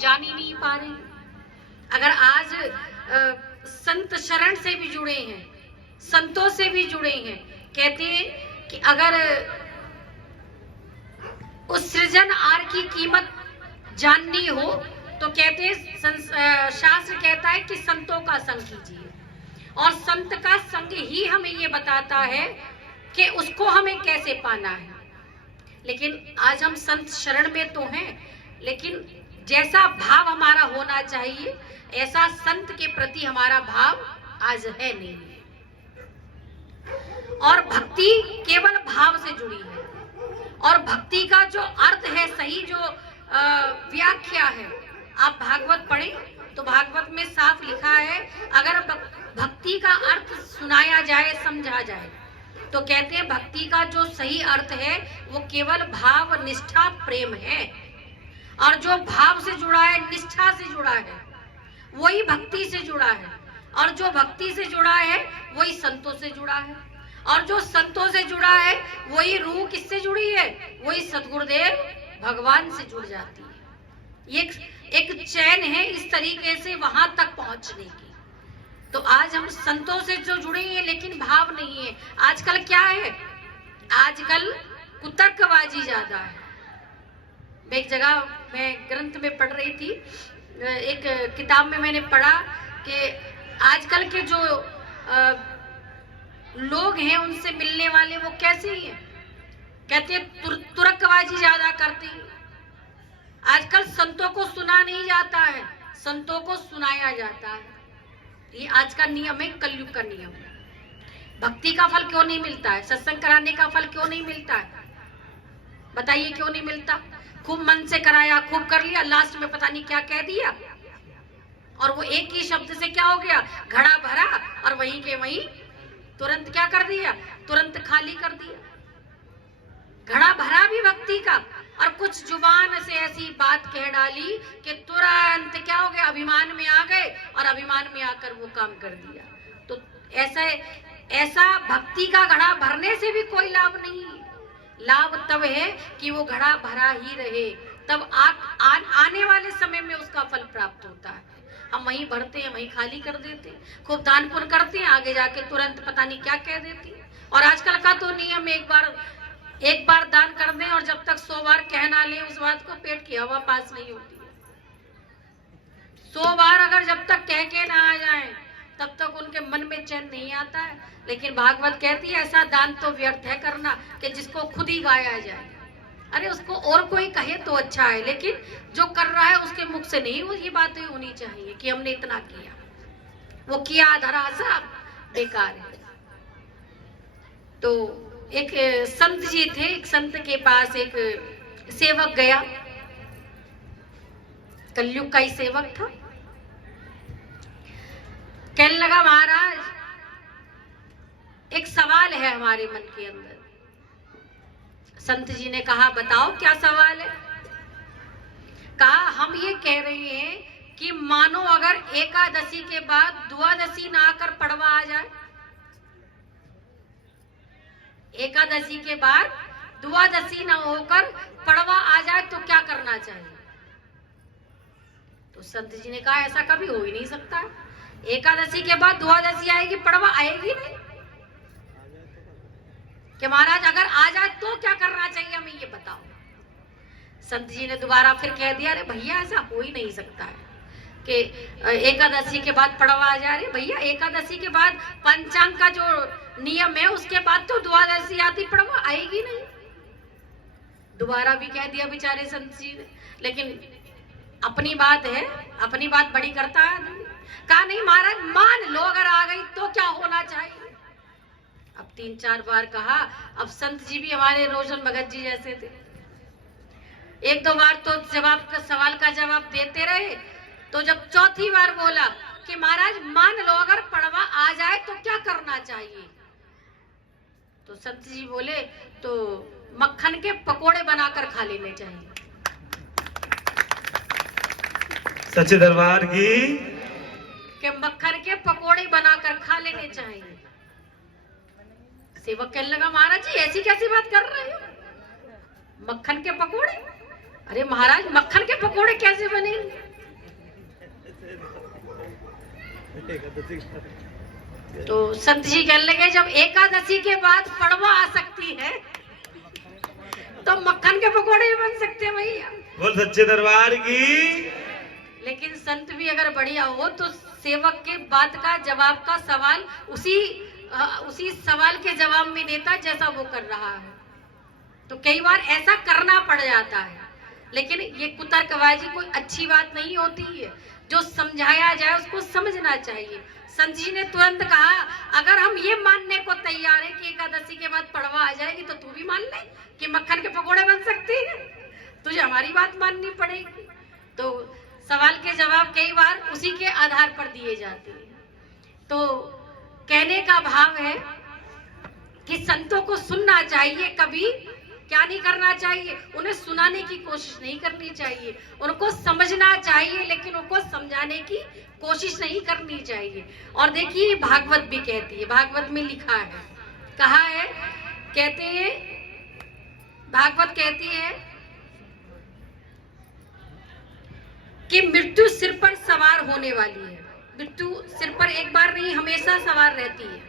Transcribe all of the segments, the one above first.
जान ही नहीं पा रहे। अगर आज संत शरण से भी जुड़े हैं, संतों से भी जुड़े हैं, कहते हैं कि अगर उस सृजन आर की कीमत जाननी हो तो कहते हैं, शास्त्र कहता है कि संतों का संग कीजिए, और संत का संग ही हमें ये बताता है कि उसको हमें कैसे पाना है। लेकिन आज हम संत शरण में तो हैं, लेकिन जैसा भाव हमारा होना चाहिए ऐसा संत के प्रति हमारा भाव आज है नहीं। और भक्ति केवल भाव से जुड़ी है, और भक्ति का जो अर्थ है, सही जो व्याख्या है, आप भागवत पढ़ें तो भागवत में साफ लिखा है, अगर भक्ति का अर्थ सुनाया जाए, समझा जाए, तो कहते हैं भक्ति का जो सही अर्थ है वो केवल भाव निष्ठा प्रेम है, और जो भाव से जुड़ा है, निष्ठा से जुड़ा है, वही भक्ति से जुड़ा है, और जो भक्ति से जुड़ा है वही संतों से जुड़ा है, और जो संतों से जुड़ा है वही रूह किससे जुड़ी है, वही सद्गुरुदेव भगवान से जुड़ जाती है। ये एक चैन है इस तरीके से वहां तक पहुंचने की। तो आज हम संतों से जो जुड़े हैं लेकिन भाव नहीं है। आजकल क्या है, आजकल कुतर्कबाजी ज्यादा है। मैं एक जगह मैं ग्रंथ में पढ़ रही थी, एक किताब में मैंने पढ़ा कि आजकल के जो लोग हैं उनसे मिलने वाले वो कैसे हैं, कहते हैं तुरकबाजी ज्यादा करते हैं। आजकल संतों को सुना नहीं जाता है, संतों को सुनाया जाता है। ये आज का नियम है, कलयुग का नियम है। भक्ति का फल क्यों नहीं मिलता है, सत्संग कराने का फल क्यों नहीं मिलता है, बताइए क्यों नहीं मिलता। खूब मन से कराया, खूब कर लिया, लास्ट में पता नहीं क्या कह दिया, और वो एक ही शब्द से क्या हो गया, घड़ा भरा और वहीं के वहीं तुरंत क्या कर दिया, तुरंत खाली कर दिया। घड़ा भरा भी भक्ति का, और कुछ जुबान से ऐसी बात कह डाली कि तुरंत क्या हो गया, अभिमान में आ गए, और अभिमान में आकर वो काम कर दिया। तो ऐसा भक्ति का घड़ा भरने से भी कोई लाभ नहीं। लाभ तब है कि वो घड़ा भरा ही रहे, तब आने वाले समय में उसका फल प्राप्त होता है। हम वहीं भरते हैं, वहीं खाली कर देते हैं, खूब दान पुण्य करते हैं, आगे जाके तुरंत पता नहीं क्या कह देती है। और आजकल का तो नियम एक बार दान कर दें और जब तक 100 बार कह ना लें उस बात को, पेट की हवा पास नहीं होती है। 100 बार अगर जब तक कह के ना आ जाए तब तक उनके मन में चैन नहीं आता है। लेकिन भागवत कहती है ऐसा दान तो व्यर्थ है करना कि जिसको खुद ही गाया जाए। अरे उसको और कोई कहे तो अच्छा है, लेकिन जो कर रहा है उसके मुख से नहीं वो ये बातें होनी चाहिए कि हमने इतना किया, वो किया धरा सब बेकार है। तो एक संत जी थे, एक संत के पास एक सेवक गया, कलयुग का ही सेवक था। कहने लगा महाराज एक सवाल है हमारे मन के अंदर। संत जी ने कहा बताओ क्या सवाल है। कहा हम ये कह रहे हैं कि मानो अगर एकादशी के बाद द्वादशी ना आकर पड़वा आ जाए, एकादशी के बाद द्वादशी ना होकर पड़वा आ जाए तो क्या करना चाहिए। तो संत जी ने कहा ऐसा कभी हो ही नहीं सकता, एकादशी के बाद द्वादशी आएगी, पड़वा आएगी नहीं। कि महाराज अगर आ जाए तो क्या करना चाहिए हमें ये बताओ। संत जी ने दोबारा फिर कह दिया अरे भैया ऐसा हो ही नहीं सकता है कि एकादशी के बाद पड़वा आ जाए। अरे भैया एकादशी के बाद पंचांग का जो नियम है उसके बाद तो द्वादशी आती, पड़वा आएगी नहीं। दोबारा भी कह दिया बेचारे संत जी ने, लेकिन अपनी बात है, अपनी बात बड़ी करता है। कहा नहीं महाराज मान लो अगर आ गई तो क्या होना चाहिए। अब 3-4 बार कहा। अब संत जी भी हमारे रोशन भगत जी जैसे थे, 1-2 बार तो सवाल का जवाब देते रहे। तो जब चौथी बार बोला कि महाराज मान लो अगर पड़वा आ जाए तो क्या करना चाहिए, तो संत जी बोले तो मक्खन के पकोड़े बनाकर खा लेने चाहिए। सच्चे दरबार की कि मक्खन के पकोड़े बनाकर खा लेने चाहिए। सेवक कहने लगा महाराज जी ऐसी कैसी बात कर रहे हो, मक्खन के पकोड़े। अरे महाराज मक्खन के पकोड़े कैसे बनेंगे। तो संत जी कहने लगे जब एकादशी के बाद पड़वा आ सकती है तो मक्खन के पकोड़े भी बन सकते हैं भैया। बोल सच्चे दरबार की। लेकिन संत भी अगर बढ़िया हो तो सेवक के बात का जवाब का सवाल उसी सवाल के जवाब में देता जैसा वो कर रहा है। तो कई बार ऐसा करना पड़ जाता है, लेकिन ये कुतर्कबाजी कोई अच्छी बात नहीं होती है। जो समझाया जाए उसको समझना चाहिए। संत जी ने तुरंत कहा अगर हम ये मानने को तैयार है कि एकादशी के बाद पड़वा आ जाएगी तो तू भी मान ले कि मक्खन के पकोड़े बन सकते हैं, तुझे हमारी बात माननी पड़ेगी। तो सवाल के जवाब कई बार उसी के आधार पर दिए जाते हैं। तो कहने का भाव है कि संतों को सुनना चाहिए, कभी क्या नहीं करना चाहिए, उन्हें सुनाने की कोशिश नहीं करनी चाहिए। उनको समझना चाहिए लेकिन उनको समझाने की कोशिश नहीं करनी चाहिए। और देखिए भागवत भी कहती है, भागवत में लिखा है, कहा है, कहते हैं, भागवत कहती है कि मृत्यु सिर पर सवार होने वाली है। मृत्यु सिर पर एक बार नहीं हमेशा सवार रहती है।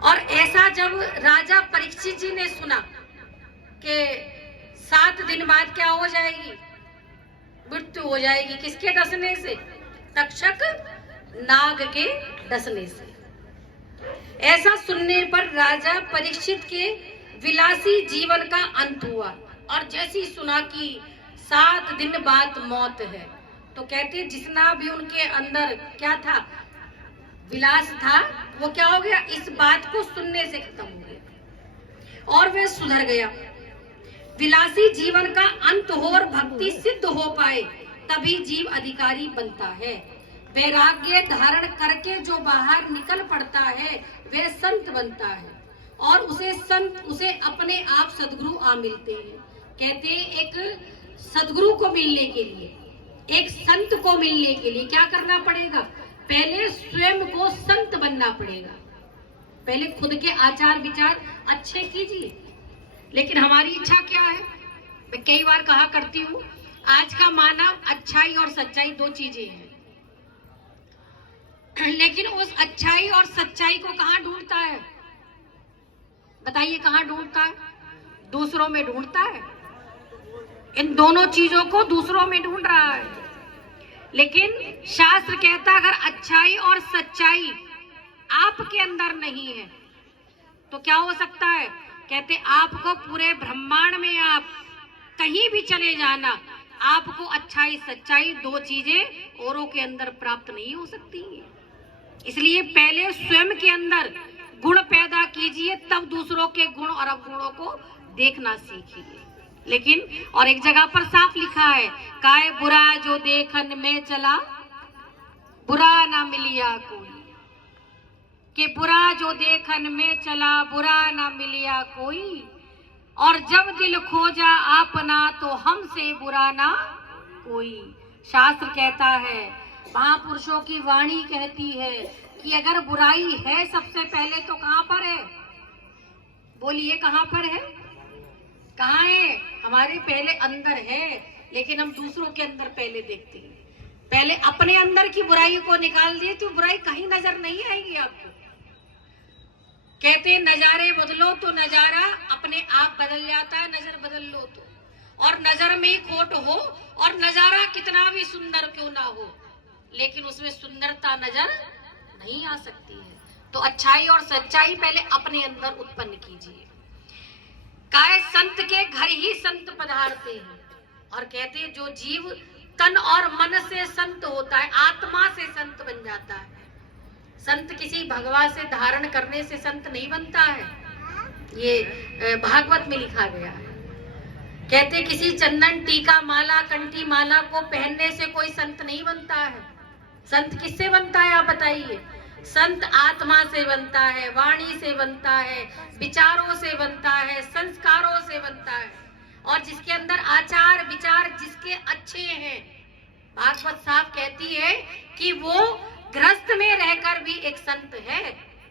और ऐसा जब राजा परीक्षित जी ने सुना कि 7 दिन बाद क्या हो जाएगी, मृत्यु हो जाएगी, किसके डसने से, तक्षक नाग के डसने से। ऐसा सुनने पर राजा परीक्षित के विलासी जीवन का अंत हुआ। और जैसी सुना कि 7 दिन बाद मौत है, तो कहते जितना भी उनके अंदर क्या था, विलास था, वो क्या हो गया, इस बात को सुनने से खत्म हो गया और वे सुधर गया। विलासी जीवन का अंत हो और भक्ति सिद्ध हो पाए तभी जीव अधिकारी बनता है। वैराग्य धारण करके जो बाहर निकल पड़ता है वह संत बनता है और उसे अपने आप सदगुरु आ मिलते हैं। कहते हैं एक सदगुरु को मिलने के लिए, एक संत को मिलने के लिए क्या करना पड़ेगा, पहले स्वयं को संत बनना पड़ेगा। पहले खुद के आचार विचार अच्छे कीजिए। लेकिन हमारी इच्छा क्या है, मैं कई बार कहा करती हूँ, आज का मानव अच्छाई और सच्चाई 2 चीजें हैं। लेकिन उस अच्छाई और सच्चाई को कहाँ ढूंढता है, बताइए कहाँ ढूंढता है, दूसरों में ढूंढता है। इन दोनों चीजों को दूसरों में ढूंढ रहा है। लेकिन शास्त्र कहता है अगर अच्छाई और सच्चाई आपके अंदर नहीं है तो क्या हो सकता है, कहते आपको पूरे ब्रह्मांड में आप कहीं भी चले जाना, आपको अच्छाई सच्चाई 2 चीजें औरों के अंदर प्राप्त नहीं हो सकती है। इसलिए पहले स्वयं के अंदर गुण पैदा कीजिए, तब दूसरों के गुण और अवगुणों को देखना सीखिए। लेकिन और एक जगह पर साफ लिखा है, काय बुरा जो देखन में चला बुरा ना मिलिया कोई, कि बुरा जो देखन में चला बुरा ना मिलिया कोई, और जब दिल खोजा आपना तो हमसे बुरा ना कोई। शास्त्र कहता है, महापुरुषों की वाणी कहती है कि अगर बुराई है सबसे पहले तो कहाँ पर है, बोलिए कहाँ पर है, कहाँ है, हमारे पहले अंदर है। लेकिन हम दूसरों के अंदर पहले देखते हैं। पहले अपने अंदर की बुराई को निकाल दिए तो बुराई कहीं नजर नहीं आएगी आपको। कहते हैं नजारे बदलो तो नजारा अपने आप बदल जाता है, नजर बदल लो तो। और नजर में ही खोट हो और नजारा कितना भी सुंदर क्यों ना हो, लेकिन उसमें सुंदरता नजर नहीं आ सकती है। तो अच्छाई और सच्चाई पहले अपने अंदर उत्पन्न कीजिए। काय संत के घर ही संत पधारते हैं। और कहते हैं जो जीव तन और मन से संत होता है, आत्मा से संत बन जाता है। संत किसी भगवा से धारण करने से संत नहीं बनता है, ये भागवत में लिखा गया है। कहते किसी चंदन टीका माला कंठी माला को पहनने से कोई संत नहीं बनता है। संत किससे बनता है आप बताइए? संत आत्मा से बनता है, वाणी से बनता है, विचारों से बनता है, संस्कारों से बनता है। और जिसके अंदर आचार विचार जिसके अच्छे हैं, भागवत साहब कहती है कि वो गृहस्थ में रहकर भी एक संत है।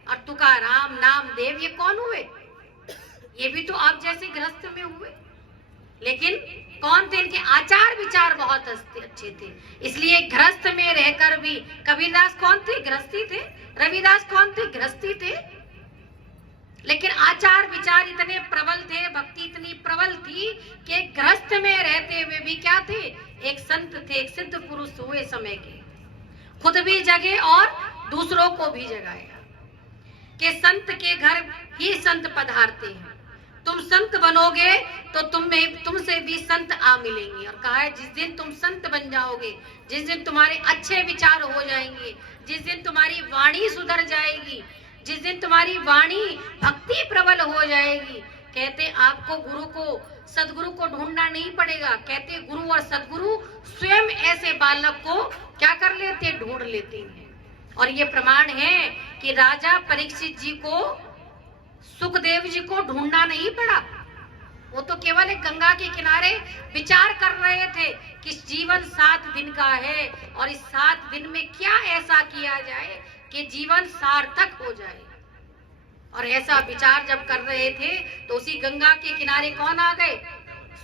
और तुकाराम नामदेव ये कौन हुए? ये भी तो आप जैसे गृहस्थ में हुए। लेकिन कौन थे? इनके आचार विचार बहुत अच्छे थे। इसलिए गृहस्थ में रहकर भी, कबीरदास कौन थे? गृहस्थी थे। रविदास कौन थे? गृहस्थी थे। लेकिन आचार विचार इतने प्रबल थे, भक्ति इतनी प्रबल थी कि गृहस्थ में रहते हुए भी क्या थे? एक संत थे, एक सिद्ध पुरुष हुए समय के, खुद भी जगे और दूसरों को भी जगाया कि संत के घर ही संत पधारते हैं। तुम संत बनोगे तो तुमसे भी संत आ मिलेंगे। और कहा है जिस दिन तुम संत बन जाओगे, जिस दिन तुम्हारे अच्छे विचार हो जाएंगे, जिस दिन तुम्हारी वाणी सुधर जाएगी, जिस दिन तुम्हारी वाणी भक्ति प्रबल हो जाएगी, कहते आपको गुरु को, सदगुरु को ढूंढना नहीं पड़ेगा। कहते गुरु और सदगुरु स्वयं ऐसे बालक को क्या कर लेते? ढूंढ लेते हैं। और ये प्रमाण है कि राजा परीक्षित जी को, सुखदेव जी को ढूंढना नहीं पड़ा। वो तो केवल एक गंगा के किनारे विचार कर रहे थे कि जीवन 7 दिन का है और इस 7 दिन में क्या ऐसा किया जाए कि जीवन सार्थक हो जाए। और ऐसा विचार जब कर रहे थे तो उसी गंगा के किनारे कौन आ गए?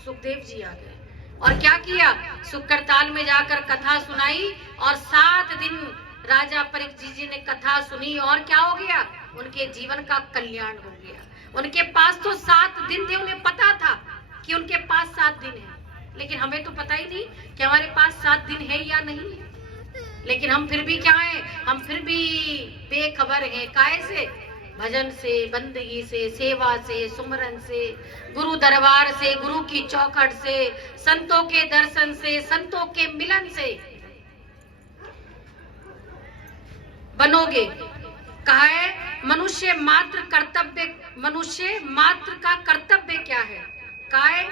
सुखदेव जी आ गए। और क्या किया? सुकरताल में जाकर कथा सुनाई और 7 दिन राजा परीक्षित जी ने कथा सुनी और क्या हो गया? उनके जीवन का कल्याण हो गया। उनके पास तो 7 दिन थे, उन्हें पता था कि उनके पास 7 दिन है, लेकिन हमें तो पता ही नहीं कि हमारे पास 7 दिन है या नहीं है। लेकिन हम फिर भी क्या है? हम फिर भी बेखबर हैं। काहे से? भजन से, बंदगी से, सेवा से, सुमरन से, गुरु दरबार से, गुरु की चौखट से, संतों के दर्शन से, संतों के मिलन से बनोगे। कहा है मनुष्य मात्र का कर्तव्य क्या है? कहा है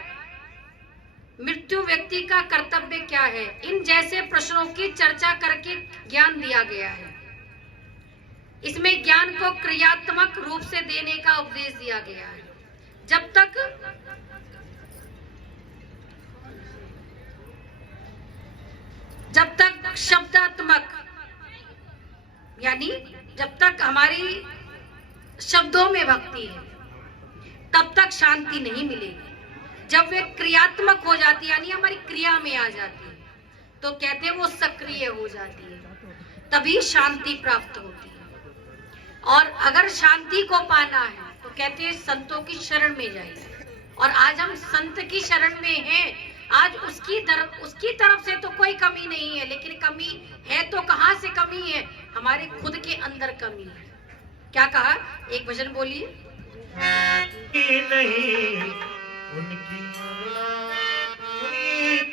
मृत्यु व्यक्ति का कर्तव्य क्या है? इन जैसे प्रश्नों की चर्चा करके ज्ञान दिया गया है। इसमें ज्ञान को क्रियात्मक रूप से देने का उपदेश दिया गया है। जब तक शब्दात्मक, यानी जब तक हमारी शब्दों में भक्ति है तब तक शांति नहीं मिलेगी। जब वे क्रियात्मक हो जाती है, यानी हमारी क्रिया में आ जाती है, तो कहते हैं वो सक्रिय हो जाती है, तभी शांति प्राप्त होती है। और अगर शांति को पाना है तो कहते हैं संतों की शरण में जाइए। और आज हम संत की शरण में हैं। आज उसकी तरफ से तो कोई कमी नहीं है, लेकिन कमी है तो कहां से कमी है? हमारे खुद के अंदर कमी है। क्या कहा? एक भजन बोलिए। नहीं उनकी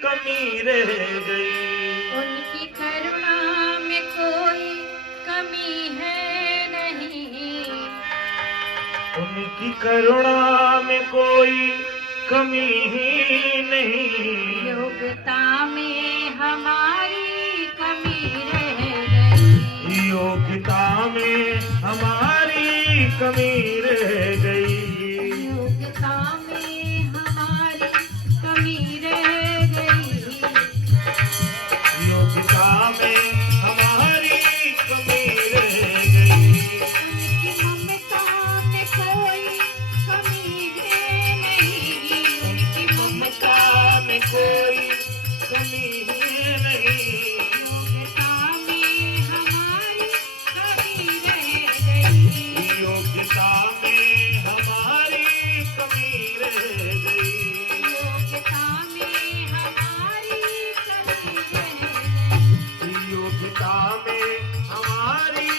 कमी रह गई, उनकी करुणा में कोई कमी है नहीं, उनकी करुणा में कोई कमी ही नहीं, योग्यता में हमारी कमी रह गई, योग्यता में हमारी कमी रह गई, योग्यता में हमारी कमी रह गई, योग्यता में हमारी कमी रह गई, उनकी ममता में कोई कमी है नहीं, कोई कमी ही नहीं, योग्यता में हमारी कमी रह गई, योग्यता में हमारी योग्यता में हमारी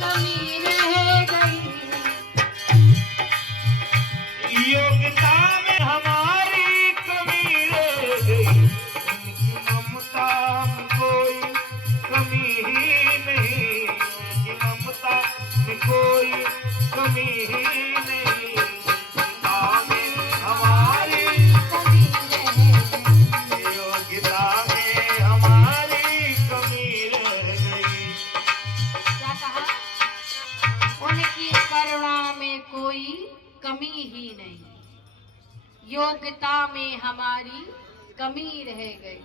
कमी रह गई, योग्यता में हमारी कमी रह गई, उनकी ममता में कोई कमी ही नहीं, उनकी ममता में कोई कमी ही नहीं, योग्यता में हमारी योग्यता में हमारी कमी रह गई। क्या कहा? उनकी करुणा में कोई कमी ही नहीं, योग्यता में हमारी कमी रह गई,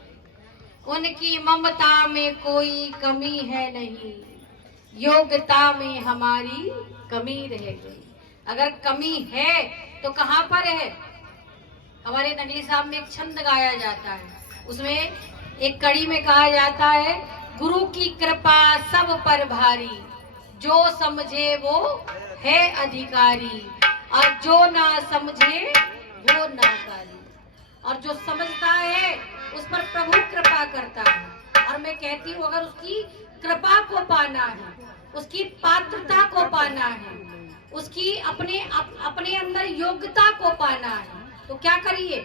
उनकी ममता में कोई कमी है नहीं, योग्यता में हमारी कमी रह गई। अगर कमी है तो कहाँ पर है? हमारे नगली साहब में एक छंद गाया जाता है, उसमें एक कड़ी में कहा जाता है, गुरु की कृपा सब पर भारी, जो समझे वो है अधिकारी, और जो ना समझे वो नाकारी। और जो समझता है उस पर प्रभु कृपा करता है। और मैं कहती हूँ अगर उसकी कृपा को पाना है, उसकी पात्रता को पाना है, उसकी अपने अंदर योग्यता को पाना है, तो क्या करिए?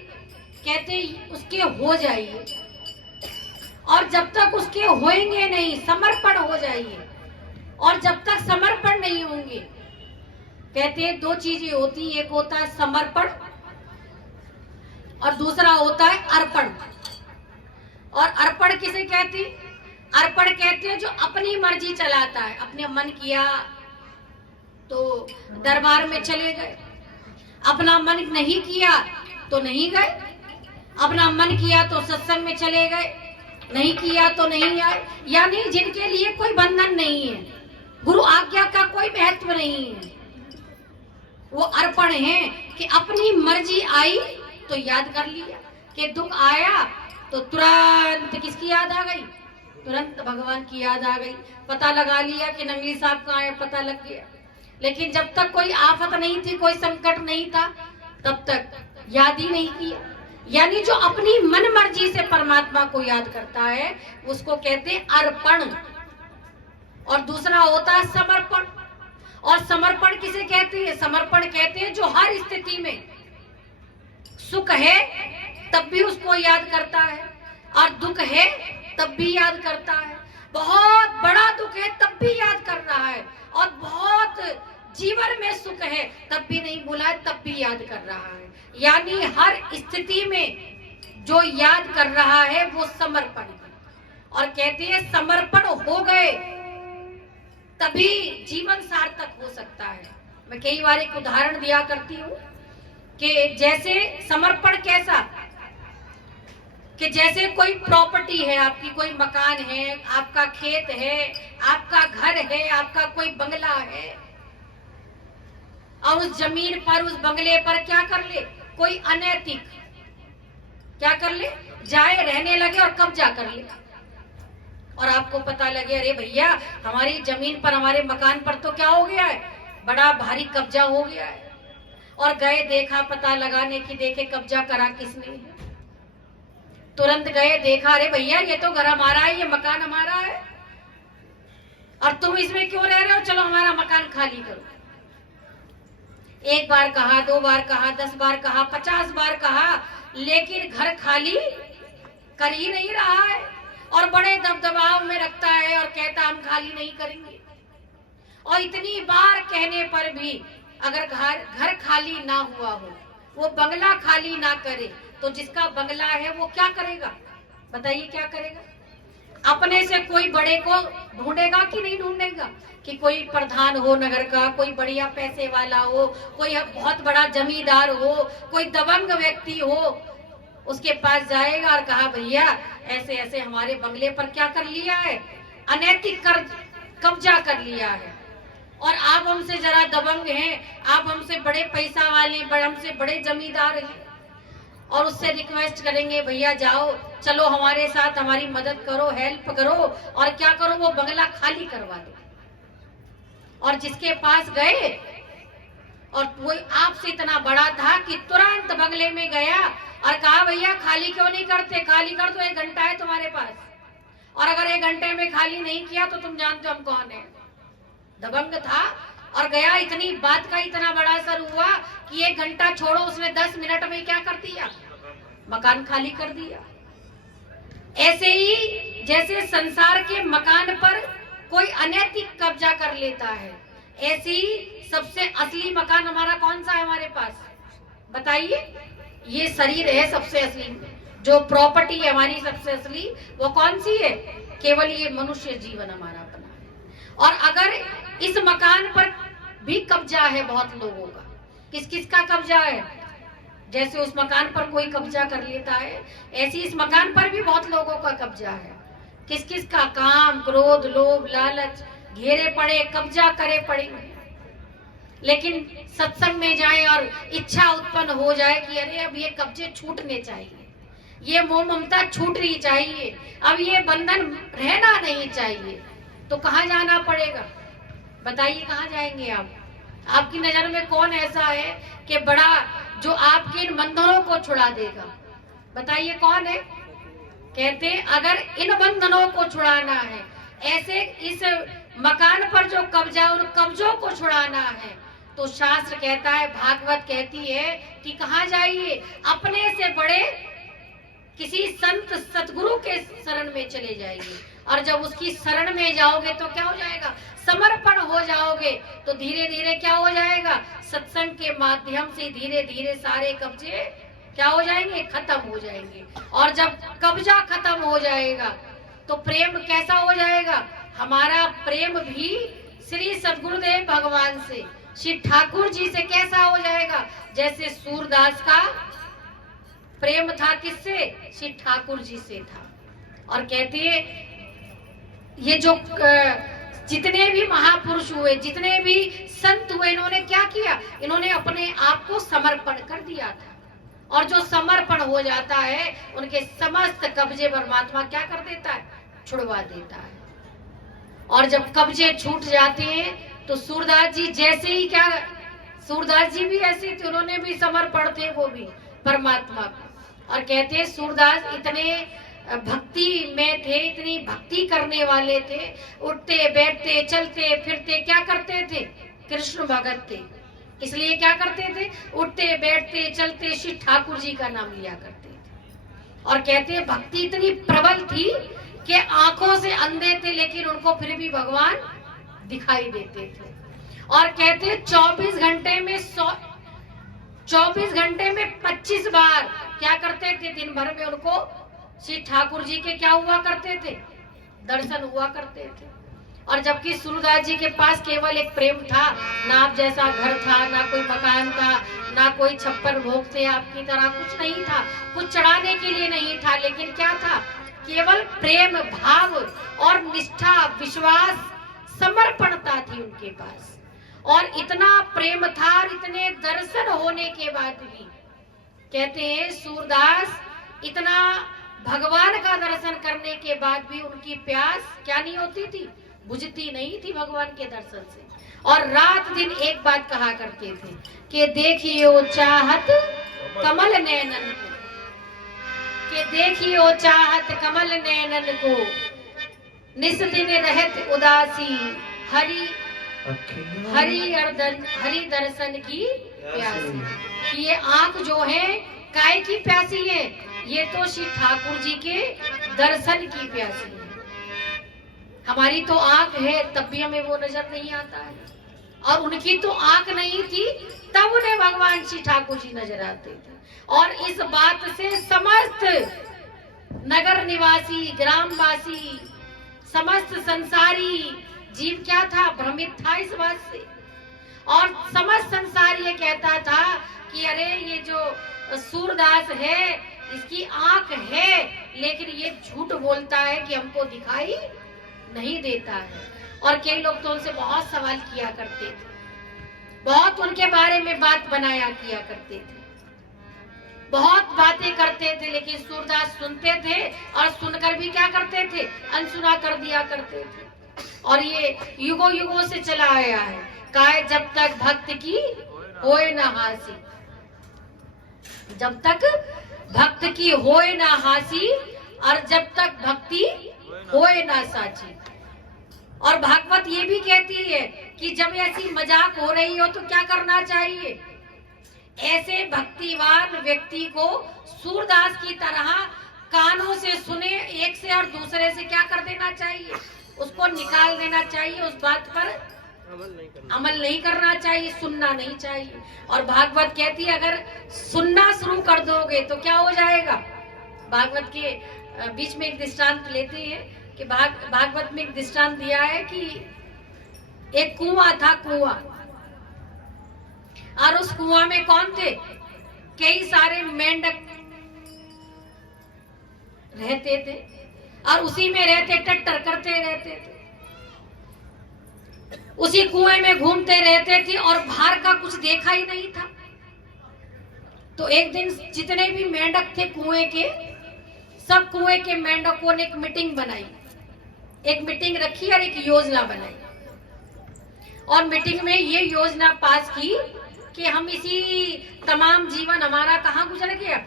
कहते उसके हो जाइए, और जब तक उसके होएंगे नहीं समर्पण हो जाइए, और जब तक समर्पण नहीं होंगे, कहते दो चीजें होती, एक होता है समर्पण और दूसरा होता है अर्पण। और अर्पण किसे कहती? अर्पण कहते हैं जो अपनी मर्जी चलाता है, अपने मन किया तो दरबार में चले गए, अपना मन नहीं किया तो नहीं गए, अपना मन किया तो सत्संग में चले गए, नहीं किया तो नहीं आए। यानी जिनके लिए कोई बंधन नहीं है, गुरु आज्ञा का कोई महत्व नहीं है, वो अर्पण है कि अपनी मर्जी आई तो याद कर लिया, कि दुख आया तो तुरंत किसकी याद आ गई? तुरंत भगवान की याद आ गई। पता लगा लिया कि नंगली साहब कहाँ है, पता लग गया। लेकिन जब तक कोई आफत नहीं थी, कोई संकट नहीं था, तब तक याद ही नहीं किया। यानी जो अपनी मन मर्जी से परमात्मा को याद करता है उसको कहते हैं अर्पण। और दूसरा होता है समर्पण। और समर्पण किसे कहते हैं? समर्पण कहते हैं जो हर स्थिति में सुख है तब भी उसको याद करता है, और दुख है तब भी याद करता है, बहुत बड़ा दुख है तब भी याद कर रहा है, और बहुत जीवन में सुख है तब भी नहीं भूला है, तब भी याद कर रहा है। यानी हर स्थिति में जो याद कर रहा है वो समर्पण है। और कहते हैं समर्पण हो गए तभी जीवन सार्थक हो सकता है। मैं कई बार एक उदाहरण दिया करती हूँ कि जैसे समर्पण कैसा, कि जैसे कोई प्रॉपर्टी है आपकी, कोई मकान है, आपका खेत है, आपका घर है, आपका कोई बंगला है, और उस जमीन पर, उस बंगले पर क्या कर ले कोई अनैतिक, क्या कर ले, जाए रहने लगे और कब्जा कर ले। और आपको पता लगे अरे भैया हमारी जमीन पर, हमारे मकान पर तो क्या हो गया है, बड़ा भारी कब्जा हो गया है। और गए देखा, पता लगाने की, देखे कब्जा करा किसने, तुरंत गए देखा अरे भैया ये तो घर हमारा है, ये मकान हमारा है, और तुम इसमें क्यों रह रहे हो, चलो हमारा मकान खाली करो। एक बार कहा, 2 बार कहा, 10 बार कहा, 50 बार कहा, लेकिन घर खाली कर ही नहीं रहा है, और बड़े दबदबाव में रखता है और कहता हम खाली नहीं करेंगे। और इतनी बार कहने पर भी अगर घर खाली ना हुआ हो, वो बंगला खाली ना करे, तो जिसका बंगला है वो क्या करेगा? बताइए क्या करेगा? अपने से कोई बड़े को ढूंढेगा कि नहीं ढूंढेगा? कि कोई प्रधान हो नगर का, कोई बढ़िया पैसे वाला हो, कोई बहुत बड़ा जमींदार हो, कोई दबंग व्यक्ति हो, उसके पास जाएगा और कहा भैया ऐसे ऐसे हमारे बंगले पर क्या कर लिया है, अनैतिक कब्जा कर लिया है, और आप हमसे जरा दबंग हैं, आप हमसे बड़े पैसा वाले, हमसे बड़े जमींदार हैं, और उससे रिक्वेस्ट करेंगे भैया जाओ, चलो हमारे साथ, हमारी मदद करो, हेल्प करो, और क्या करो, वो बंगला खाली करवा दो। और जिसके पास गए और वो आपसे इतना बड़ा था कि तुरंत बंगले में गया और कहा भैया खाली क्यों नहीं करते, खाली कर दो, 1 घंटा है तुम्हारे पास, और अगर 1 घंटे में खाली नहीं किया तो तुम जानते हो हम कौन है। दबंग था और गया, इतनी बात का इतना बड़ा असर हुआ कि 1 घंटा छोड़ो, उसने 10 मिनट में क्या कर दिया, मकान खाली कर दिया। ऐसे ही जैसे संसार के मकान पर कोई अनैतिक कब्जा कर लेता है, ऐसे ही सबसे असली मकान हमारा कौन सा है हमारे पास, बताइए? ये शरीर है सबसे असली, जो प्रॉपर्टी है हमारी सबसे असली, वो कौन सी है? केवल ये मनुष्य जीवन हमारा अपना है। और अगर इस मकान पर भी कब्जा है बहुत लोगों का, किस किस का कब्जा है? जैसे उस मकान पर कोई कब्जा कर लेता है, ऐसे इस मकान पर भी बहुत लोगों का कब्जा है। किस किस का? काम, क्रोध, लोभ, लालच घेरे पड़े, कब्जा करे पड़े। लेकिन सत्संग में जाए और इच्छा उत्पन्न हो जाए कि अरे अब ये कब्जे छूटने चाहिए, ये मोह ममता छूटनी चाहिए, अब ये बंधन रहना नहीं चाहिए, तो कहाँ जाना पड़ेगा? बताइए कहाँ जाएंगे आप? आपकी नजर में कौन ऐसा है कि बड़ा जो आपके इन बंधनों को छुड़ा देगा? बताइए कौन है? कहते अगर इन बंधनों को छुड़ाना है, ऐसे इस मकान पर जो कब्जा, उन कब्जों को छुड़ाना है, तो शास्त्र कहता है, भागवत कहती है कि कहाँ जाइए? अपने से बड़े किसी संत सतगुरु के शरण में चले जाइए। और जब उसकी शरण में जाओगे तो क्या हो जाएगा? समर्पण हो जाओगे तो धीरे धीरे क्या हो जाएगा? सत्संग के माध्यम से धीरे धीरे सारे कब्जे क्या हो जाएंगे? खत्म हो जाएंगे। और जब कब्जा खत्म हो जाएगा तो प्रेम कैसा हो जाएगा? हमारा प्रेम भी श्री सद्गुरुदेव भगवान से, श्री ठाकुर जी से कैसा हो जाएगा? जैसे सूरदास का प्रेम था किससे? श्री ठाकुर जी से था। और कहते हैं ये जो जितने भी महापुरुष हुए, जितने भी संत हुए, इन्होंने क्या किया? इन्होंने अपने आप को समर्पण कर दिया था। और जो समर्पण हो जाता है उनके समस्त कब्जे परमात्मा क्या कर देता है? छुड़वा देता है। और जब कब्जे छूट जाते हैं तो सूरदास जी जैसे ही क्या, सूरदास जी भी ऐसे थे, उन्होंने भी समर्पण थे वो भी परमात्मा को। और कहते हैं सूरदास इतने भक्ति में थे, इतनी भक्ति करने वाले थे, उठते बैठते चलते फिरते क्या करते थे? कृष्ण भगत थे। इसलिए क्या करते थे? उठते बैठते चलते श्री ठाकुर जी का नाम लिया करते थे। और कहते हैं भक्ति इतनी प्रबल थी कि आंखों से अंधे थे लेकिन उनको फिर भी भगवान दिखाई देते थे। और कहते हैं 24 घंटे में 25 बार क्या करते थे? दिन भर में उनको श्री ठाकुर जी के क्या हुआ करते थे? दर्शन हुआ करते थे। और जबकि सूरदास जी के पास केवल एक प्रेम था, ना आप जैसा घर था, ना कोई मकान था, ना कोई छप्पर भोग थे आपकी तरह, कुछ नहीं था, कुछ चढ़ाने के लिए नहीं था, लेकिन क्या था? केवल प्रेम भाव और निष्ठा, विश्वास, समर्पणता थी उनके पास। और इतना प्रेम था और इतने दर्शन होने के बाद भी कहते हैं सूरदास इतना भगवान का दर्शन करने के बाद भी उनकी प्यास क्या नहीं होती थी? बुझती नहीं थी भगवान के दर्शन से। और रात दिन एक बात कहा करते थे कि देखियो चाहत कमल नैनन को, कि देखियो चाहत कमल नैनन को, निस दिन रहत उदासी, हरि दर्शन की प्यासी। ये आंख जो है काय की प्यासी है? ये तो श्री ठाकुर जी के दर्शन की प्यासी है। हमारी तो आंख है तब भी हमें वो नजर नहीं आता है, और उनकी तो आंख नहीं थी तब उन्हें भगवान श्री ठाकुर जी नजर आते थे। और इस बात से समस्त नगर निवासी, ग्रामवासी, समस्त संसारी जीव क्या था? भ्रमित था इस बात से। और समस्त संसार ये कहता था कि अरे ये जो सूरदास है इसकी आंख है लेकिन ये झूठ बोलता है कि हमको दिखाई नहीं देता है। और कई लोग तो उनसे बहुत सवाल किया करते थे, बहुत उनके बारे में बात बनाया किया करते थे, बहुत बातें करते थे, लेकिन सूरदास सुनते थे और सुनकर भी क्या करते थे? अनसुना कर दिया करते थे। और ये युगों युगों से चला आया है। काहे जब तक भक्त की होए ना हासी, जब तक भक्त की होए ना हासी, और जब तक भक्ति होए ना साची। और भागवत ये भी कहती है कि जब ऐसी मजाक हो रही हो तो क्या करना चाहिए? ऐसे भक्तिवान व्यक्ति को सूरदास की तरह कानों से सुने एक से और दूसरे से क्या कर देना चाहिए? उसको निकाल देना चाहिए, उस बात पर अमल नहीं करना चाहिए, सुनना नहीं चाहिए। और भागवत कहती है अगर सुनना शुरू कर दोगे तो क्या हो जाएगा? भागवत के बीच में एक दृष्टांत लेते हैं कि भागवत में एक दृष्टांत दिया है कि एक कुआं था, कुआं, और उस कुआं में कौन थे? कई सारे मेंढक रहते थे और उसी में रहते टट्टर करते रहते थे। उसी कुएं में घूमते रहते थे और बाहर का कुछ देखा ही नहीं था। तो एक दिन जितने भी मेंढक थे कुएं के, सब कुएं के मेंढकों ने एक मीटिंग बनाई, एक मीटिंग रखी और एक योजना बनाई। और मीटिंग में ये योजना पास की कि हम इसी तमाम जीवन हमारा कहाँ गुजर गया,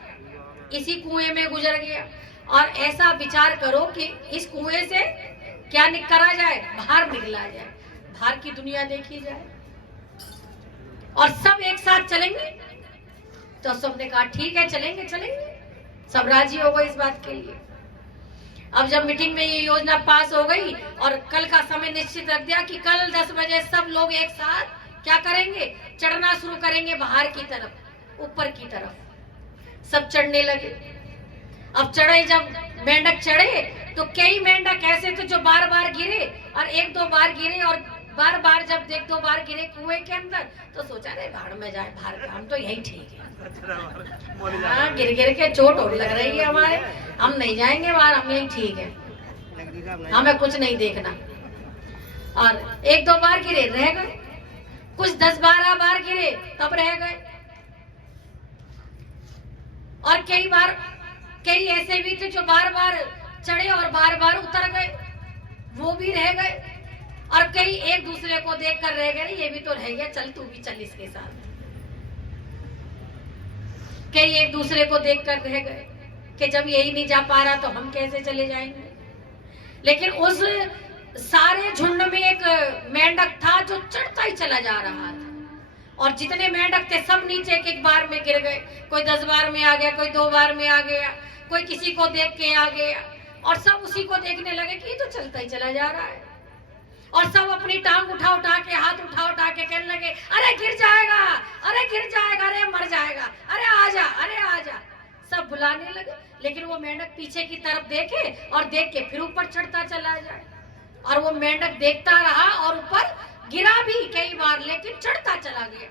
इसी कुएं में गुजर गया। और ऐसा विचार करो कि इस कुएं से क्या करा जाए, बाहर निकला जाए, बाहर की दुनिया देखी जाए और सब एक साथ चलेंगे। तो सबने कहा ठीक है चलेंगे चलेंगे, सब राजी हो गए इस बात के लिए। अब जब मीटिंग में ये योजना पास हो गई और कल का समय निश्चित रख दिया कि कल 10 बजे सब लोग एक साथ क्या करेंगे, चढ़ना शुरू करेंगे बाहर की तरफ, ऊपर की तरफ। सब चढ़ने लगे। अब चढ़े, जब मेंढक चढ़े तो कई मेंढक ऐसे थे जो बार बार गिरे और एक दो बार गिरे और बार बार जब देख दो बार गिरे कुएं के अंदर तो सोचा रे भाड़ में जाए, बाहर का हम तो यही ठीक है। हाँ, गिर गिर के चोट और लग रही है हमारे, हम नहीं जाएंगे बाहर, हम यही ठीक है, हमें कुछ नहीं देखना। और एक दो बार गिरे रह गए, कुछ 10-12 बार गिरे तब रह गए। और कई ऐसे भी थे जो बार बार चढ़े और बार बार उतर गए, वो भी रह गए। और कई एक दूसरे को देखकर रह गए, ये भी तो रह गया, चल तू भी चल इसके साथ। कई एक दूसरे को देखकर रह गए कि जब यही नहीं जा पा रहा तो हम कैसे चले जाएंगे। लेकिन उस सारे झुंड में एक मेंढक था जो चढ़ता ही चला जा रहा था। और जितने मेंढक थे सब नीचे एक बार में गिर गए, कोई 10 बार में आ गया, कोई 2 बार में आ गया, कोई किसी को देख के आ गया। और सब उसी को देखने लगे कि ये तो चलता ही चला जा रहा है। और सब अपनी टांग उठा उठा के, हाथ उठा के कहने लगे, अरे गिर जाएगा, अरे गिर जाएगा, अरे मर जाएगा, अरे आजा, अरे आजा। सब बुलाने लगे। लेकिन वो मेंढक पीछे की तरफ देखे और देख के फिर ऊपर चढ़ता चला जाए। और वो मेंढक देखता रहा और ऊपर गिरा भी कई बार, लेकिन चढ़ता चला गया।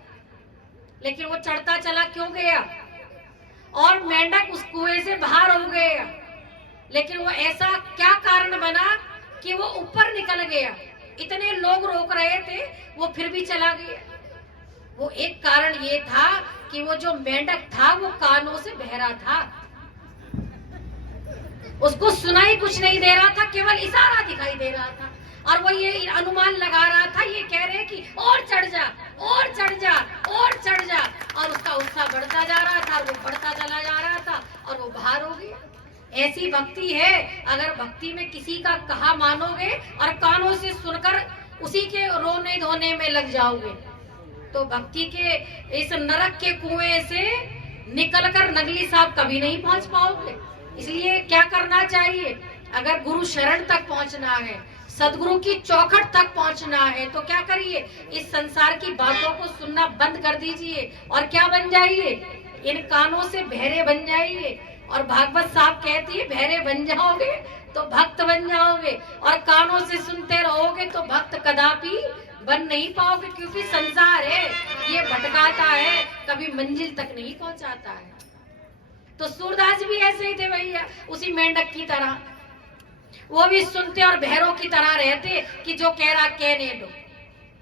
लेकिन वो चढ़ता चला क्यों गया? और मेंढक उस कुएं से बाहर हो गया। लेकिन वो ऐसा क्या कारण बना कि वो ऊपर निकल गया? इतने लोग रोक रहे थे, वो फिर भी चला गया। वो एक कारण ये था कि वो जो मेंढक था वो कानों से बहरा था, उसको सुनाई कुछ नहीं दे रहा था, केवल इशारा दिखाई दे रहा था। और वो ये अनुमान लगा रहा था, ये कह रहे कि और चढ़ जा, और चढ़ जा, और चढ़ जा। और उसका उत्साह बढ़ता जा रहा था, वो बढ़ता चला जा रहा था और वो बाहर हो गया। ऐसी भक्ति है, अगर भक्ति में किसी का कहा मानोगे और कानों से सुनकर उसी के रोने धोने में लग जाओगे तो भक्ति के इस नरक के कुएं से निकलकर नगली साहब कभी नहीं पहुंच पाओगे। इसलिए क्या करना चाहिए? अगर गुरु शरण तक पहुंचना है, सदगुरु की चौखट तक पहुंचना है तो क्या करिए? इस संसार की बातों को सुनना बंद कर दीजिए और क्या बन जाइए? इन कानों से बहरे बन जाइए। और भागवत साहब कहती है, बहरे बन जाओगे तो भक्त बन जाओगे, और कानों से सुनते रहोगे तो भक्त कदापि बन नहीं पाओगे। क्योंकि संसार है, ये भटकाता है, कभी मंजिल तक नहीं पहुंचाता है। तो सूरदास भी ऐसे ही थे भैया, उसी मेंढक की तरह। वो भी सुनते और बहरों की तरह रहते कि जो कह रहा कहने दो,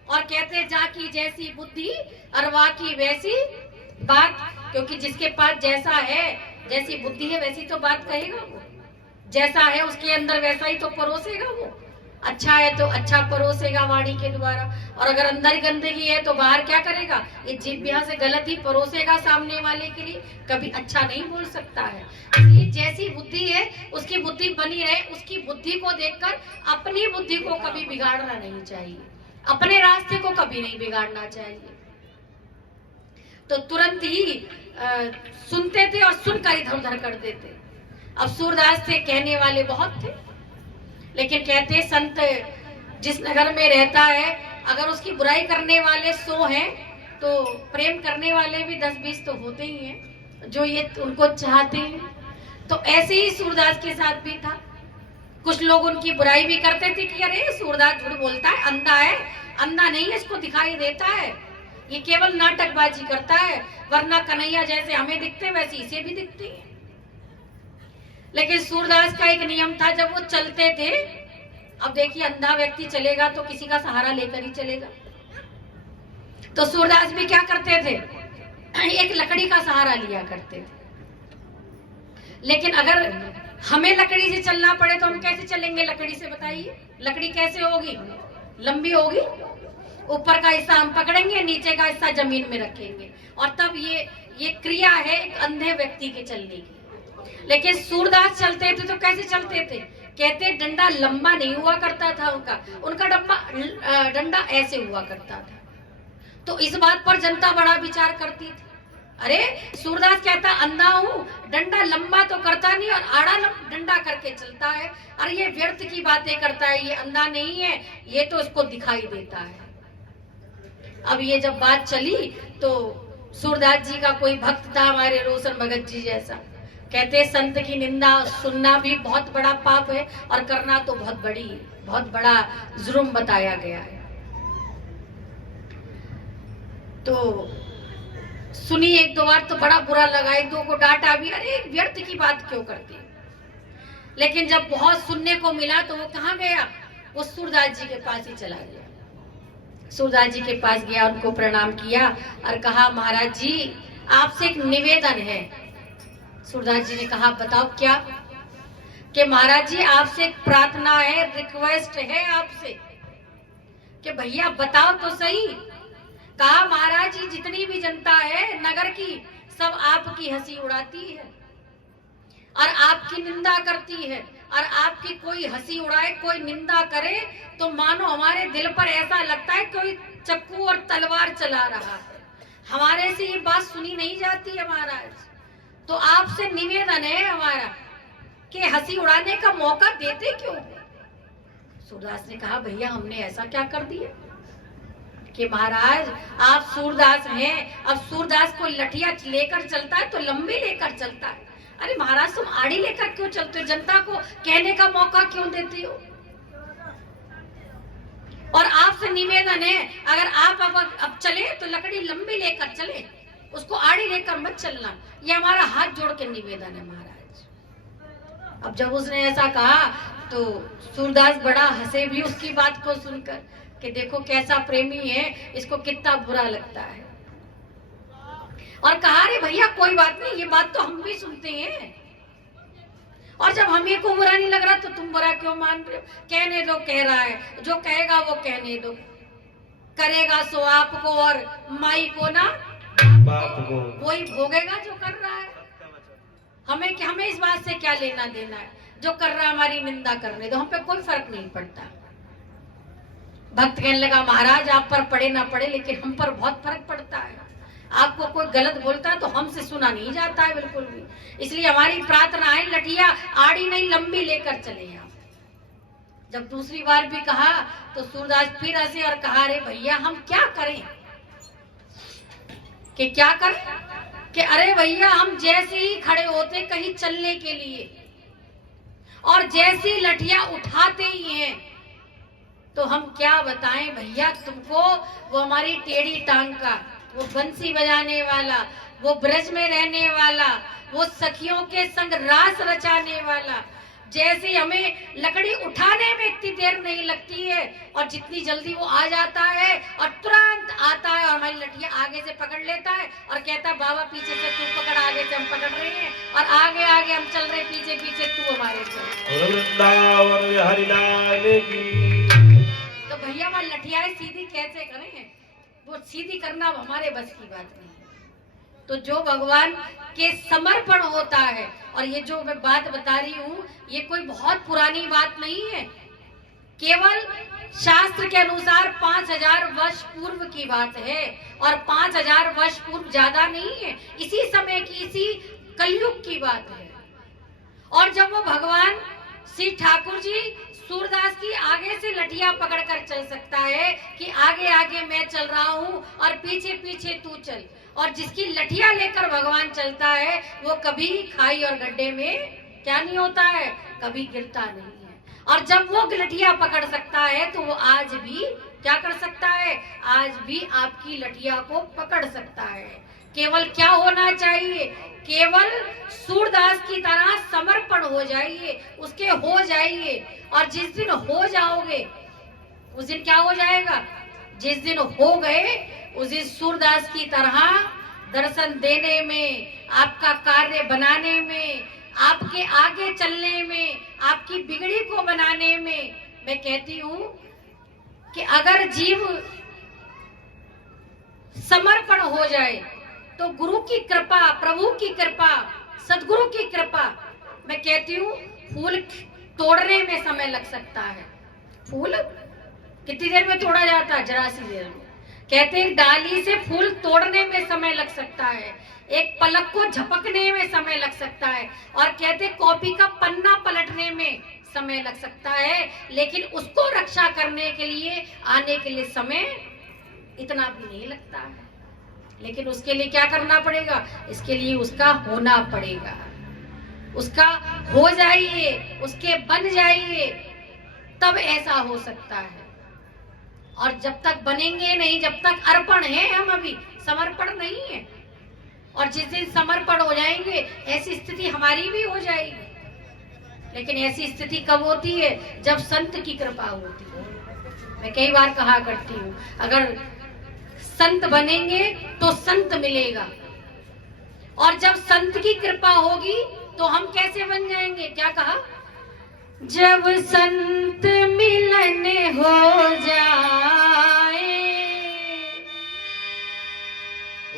और कहते जाकी जैसी बुद्धि और वाकी वैसी बात। क्योंकि जिसके पास जैसा है, जैसी बुद्धि है वैसी तो बात कहेगा वो, जैसा है उसके अंदर वैसा ही तो परोसेगा वो। अच्छा है तो अच्छा परोसेगा वाणी के द्वारा, और अगर अंदर ही गंदगी है तो बाहर क्या करेगा? ये जिह्वा से गलत ही परोसेगा सामने वाले के लिए, कभी अच्छा नहीं बोल सकता है। इसलिए जैसी बुद्धि है उसकी बुद्धि बनी रहे। उसकी बुद्धि को देखकर अपनी बुद्धि को कभी बिगाड़ना नहीं चाहिए, अपने रास्ते को कभी नहीं बिगाड़ना चाहिए। तो तुरंत ही सुनते थे और सुनकर इधर उधर कर देते। अब सूरदास थे, कहने वाले बहुत थे, लेकिन कहते संत जिस नगर में रहता है, अगर उसकी बुराई करने वाले 100 हैं तो प्रेम करने वाले भी 10-20 तो होते ही हैं जो ये उनको चाहते हैं। तो ऐसे ही सूरदास के साथ भी था। कुछ लोग उनकी बुराई भी करते थे कि अरे सूरदास झूठ बोलता है, अंधा है। अंधा नहीं है, इसको दिखाई देता है, ये केवल नाटकबाजी करता है, वरना कन्हैया जैसे हमें दिखते वैसे इसे भी दिखते हैं। लेकिन सूरदास का एक नियम था, जब वो चलते थे अब देखिए अंधा व्यक्ति चलेगा तो किसी का सहारा लेकर ही चलेगा। तो सूरदास भी क्या करते थे, एक लकड़ी का सहारा लिया करते थे। लेकिन अगर हमें लकड़ी से चलना पड़े तो हम कैसे चलेंगे लकड़ी से, बताइए? लकड़ी कैसे होगी, लंबी होगी, ऊपर का हिस्सा हम पकड़ेंगे, नीचे का हिस्सा जमीन में रखेंगे, और तब ये क्रिया है एक अंधे व्यक्ति के चलने की। लेकिन सूरदास चलते थे तो कैसे चलते थे, कहते डंडा लंबा नहीं हुआ करता था उनका डंडा ऐसे हुआ करता था। तो इस बात पर जनता बड़ा विचार करती थी, अरे सूरदास कहता अंधा हूं, डंडा लंबा तो करता नहीं और आड़ा डंडा करके चलता है, अरे ये व्यर्थ की बातें करता है, ये अंधा नहीं है, ये तो इसको दिखाई देता है। अब ये जब बात चली तो सूरदास जी का कोई भक्त था हमारे रोशन भगत जी जैसा, कहते संत की निंदा सुनना भी बहुत बड़ा पाप है और करना तो बहुत बड़ा जुर्म बताया गया है। तो सुनी एक दो बार तो बड़ा बुरा लगा, एक दो को डांटा भी, अरे व्यर्थ की बात क्यों करती। लेकिन जब बहुत सुनने को मिला तो वो कहाँ गया, वो सूरदास जी के पास ही चला गया। सूरदास जी के पास गया, उनको प्रणाम किया और कहा महाराज जी आपसे एक निवेदन है। सूरदास जी ने कहा बताओ क्या? कि महाराज जी आपसे एक प्रार्थना है, रिक्वेस्ट है आपसे कि भैया बताओ तो सही। कहा महाराज जी जितनी भी जनता है नगर की सब आपकी हंसी उड़ाती है और आपकी निंदा करती है, और आपकी कोई हंसी उड़ाए कोई निंदा करे तो मानो हमारे दिल पर ऐसा लगता है कोई चक्कू और तलवार चला रहा है, हमारे से ये बात सुनी नहीं जाती है महाराज। तो आपसे निवेदन है हमारा कि हंसी उड़ाने का मौका देते क्यों? सूरदास ने कहा भैया हमने ऐसा क्या कर दिया कि महाराज आप सूरदास हैं, अब सूरदास को लठिया लेकर चलता है तो लंबी लेकर चलता है, अरे महाराज तुम आड़ी लेकर क्यों चलते हो, जनता को कहने का मौका क्यों देते हो? और आपसे निवेदन है अगर आप अब चले तो लकड़ी लंबी लेकर चले, उसको आड़ी लेकर मत चलना, ये हमारा हाथ जोड़ के निवेदन है महाराज। अब जब उसने ऐसा कहा तो सूरदास बड़ा हंसे भी उसकी बात को सुनकर कि देखो कैसा प्रेमी है, इसको कितना बुरा लगता है। और कहा रे भैया कोई बात नहीं, ये बात तो हम भी सुनते हैं, और जब हमें को बुरा नहीं लग रहा तो तुम बुरा क्यों मान रहे हो? कहने दो, कह रहा है, जो कहेगा वो कहने दो, करेगा सो आपको और माई को ना बाप को, वही भोगेगा जो कर रहा है। हमें इस बात से क्या लेना देना है, जो कर रहा है हमारी निंदा करने दो, हम पे कोई फर्क नहीं पड़ता। भक्त कहने लगा महाराज आप पर पड़े ना पड़े लेकिन हम पर बहुत फर्क पड़ता है, आपको कोई गलत बोलता है तो हमसे सुना नहीं जाता है बिल्कुल भी, इसलिए हमारी प्रार्थना है लठिया आड़ी नहीं लंबी लेकर चले आप। जब दूसरी बार भी कहा तो सूरदास फिर हंसे और कहा रे भैया हम क्या करें, कि क्या करें कि अरे भैया हम जैसे ही खड़े होते कहीं चलने के लिए और जैसी लठिया उठाते ही हैं तो हम क्या बताएं भैया तुमको, वो हमारी टेढ़ी टांग का, वो बंसी बजाने वाला, वो ब्रज में रहने वाला, वो सखियों के संग रास रचाने वाला, जैसे हमें लकड़ी उठाने में इतनी देर नहीं लगती है और जितनी जल्दी वो आ जाता है और तुरंत आता है और हमारी लठिया आगे से पकड़ लेता है और कहता है बाबा पीछे से तू पकड़, आगे से हम पकड़ रहे हैं और आगे आगे हम चल रहे, पीछे पीछे तू हमारे चल। तो भैया वहाँ लठियाएं सीधी कैसे करें, वो सीधी करना हमारे बस की बात नहीं। तो जो भगवान के समर्पण होता है, और ये जो मैं बात बता रही हूँ ये कोई बहुत पुरानी बात नहीं है, केवल शास्त्र के अनुसार 5000 वर्ष पूर्व की बात है, और 5000 वर्ष पूर्व ज्यादा नहीं है, इसी समय की, इसी कलयुग की बात है। और जब वो भगवान श्री ठाकुर जी सूरदास की आगे से लठिया पकड़कर चल सकता है कि आगे आगे मैं चल रहा हूँ और पीछे पीछे तू चल, और जिसकी लठिया लेकर भगवान चलता है वो कभी खाई और गड्ढे में क्या नहीं होता है, कभी गिरता नहीं है। और जब वो लठिया पकड़ सकता है तो वो आज भी क्या कर सकता है, आज भी आपकी लठिया को पकड़ सकता है। केवल क्या होना चाहिए, केवल सूरदास की तरह समर्पण हो जाइए, उसके हो जाइए। और जिस दिन हो जाओगे उस दिन क्या हो जाएगा, जिस दिन हो गए उस दिन सूरदास की तरह दर्शन देने में, आपका कार्य बनाने में, आपके आगे चलने में, आपकी बिगड़ी को बनाने में। मैं कहती हूं कि अगर जीव समर्पण हो जाए तो गुरु की कृपा, प्रभु की कृपा, सदगुरु की कृपा, मैं कहती हूँ फूल तोड़ने में समय लग सकता है। फूल कितनी देर में तोड़ा जाता है, जरा सी देर में। कहते हैं डाली से फूल तोड़ने में समय लग सकता है, एक पलक को झपकने में समय लग सकता है, और कहते कॉपी का पन्ना पलटने में समय लग सकता है, लेकिन उसको रक्षा करने के लिए, आने के लिए समय इतना भी नहीं लगता है। लेकिन उसके लिए क्या करना पड़ेगा, इसके लिए उसका होना पड़ेगा, उसका हो जाइए, उसके बन जाइए, तब ऐसा हो सकता है। और जब तक बनेंगे नहीं, जब तक अर्पण है, हम अभी समर्पण नहीं है। और जिस दिन समर्पण हो जाएंगे ऐसी स्थिति हमारी भी हो जाएगी। लेकिन ऐसी स्थिति कब होती है, जब संत की कृपा होती है। मैं कई बार कहा करती हूँ, अगर संत बनेंगे तो संत मिलेगा, और जब संत की कृपा होगी तो हम कैसे बन जाएंगे, क्या कहा, जब संत मिलन हो जाए,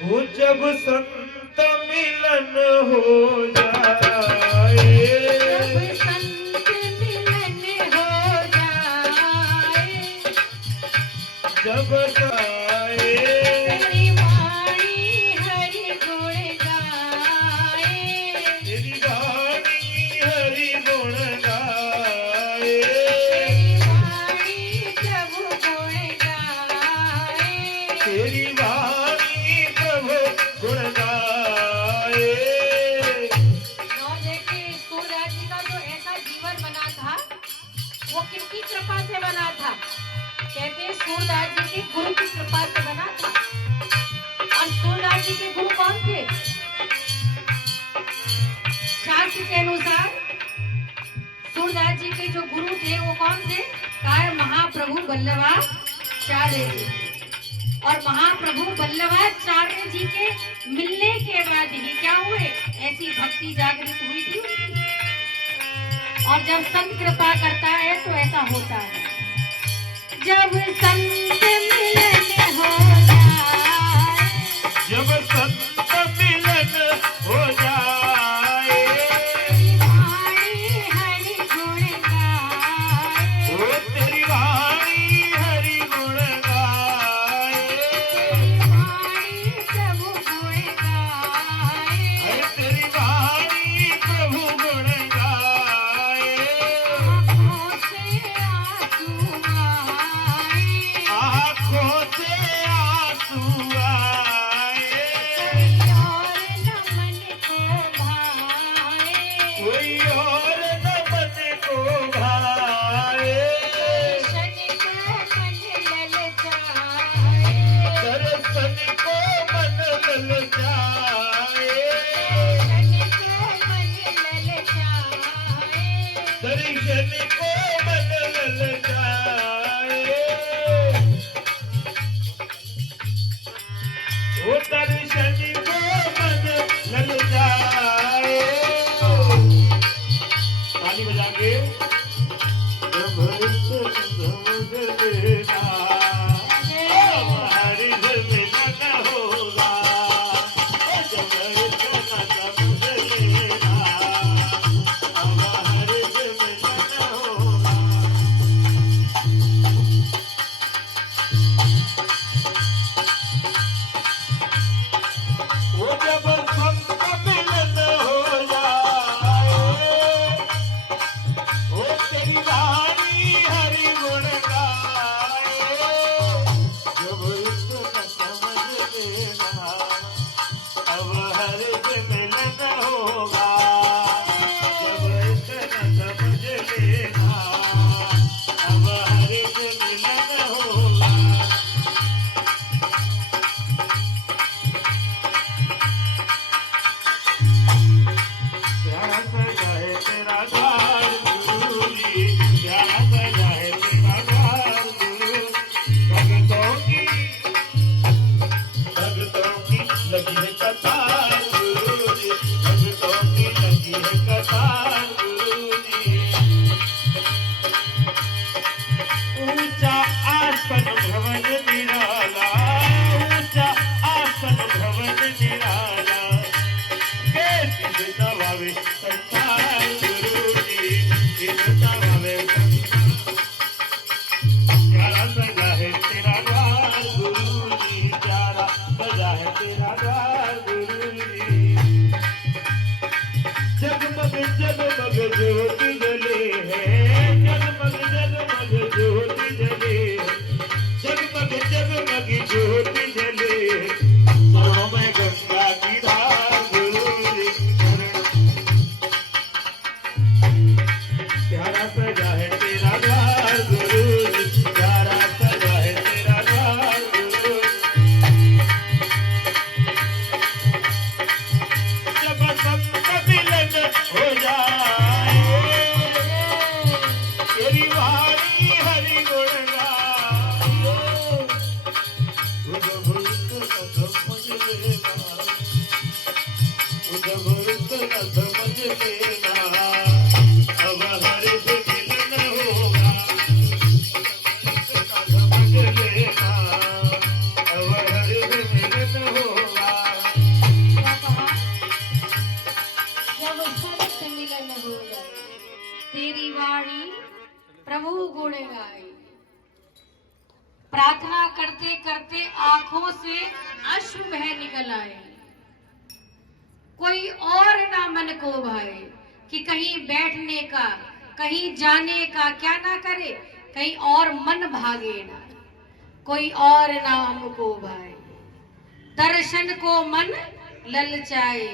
वो जब संत मिलन हो जाए, जब संत मिलन हो जाए, जब गाए तेरी वाणी हरि गुण गाए, तेरी वाणी हरि गुण गाए, तेरी वाणी प्रभु गुण गाए, तेरी वाणी प्रभु गुण गाए। और देखिए सूरदास जी का जो ऐसा जीवन बना था वो किसकी कृपा से बना था, कहते हैं सूरदास जी के गुरु की कृपा से बना था। और सूरदास जी के गुरु कौन थे, शास्त्र के अनुसार सूरदास जी के जो गुरु थे वो कौन थे, काय महाप्रभु वल्लभाचार्य जी। और महाप्रभु वल्लभाचार्य जी के मिलने के बाद ही क्या हुए, ऐसी भक्ति जागृत हुई थी उनकी। और जब संत कृपा करता है तो ऐसा होता है, जब संत मिलन हो जाए, जब संत मिलन हो जाए, तेरी वाणी हरि गुण गाए, ओ तेरी वाणी हरि गुण गाए, तेरी वाणी प्रभु गुण गाए, है तेरी वाणी प्रभु गुण गाए। आँखों से आंसू आए, आँखों से आंसू आए, कोई और न मन को भाए, कोई और न मन को भाए, दर्शन को मन ललचाए, दर्शन को मन ललचाए, दर्शन को मन ललचाए, दर्शन को मन ललचाए, ओ दर्शन को मन ललचाए। ज्योत जले है, जगमग जगमग ज्योत जले, जगमग जगमग ज्योत जले, सरों में गंगा की धार गुरूजी प्यारा सजा है तेरा द्वार गुरूजी, प्यारा सजा है तेरा द्वार गुरूजी। जब सबका मिलन हो जाए, तेरी वाणी हरि गुण गाए, उधव समझ लेना, उधव समझ लेना, अब हरि से मिलन होगा, समझ लेना, अब हरि से मिलन होगा। जब सत्य मिलन हो जाए, तेरी वाणी प्रभु गुण गाए। प्रार्थना करते करते आंखों से अश्रु बह निकल आए। कोई और ना मन को भाए कि कहीं बैठने का, कहीं जाने का क्या ना करे, कहीं और मन भागे ना, कोई और ना हमको भाए। दर्शन को मन ललचाए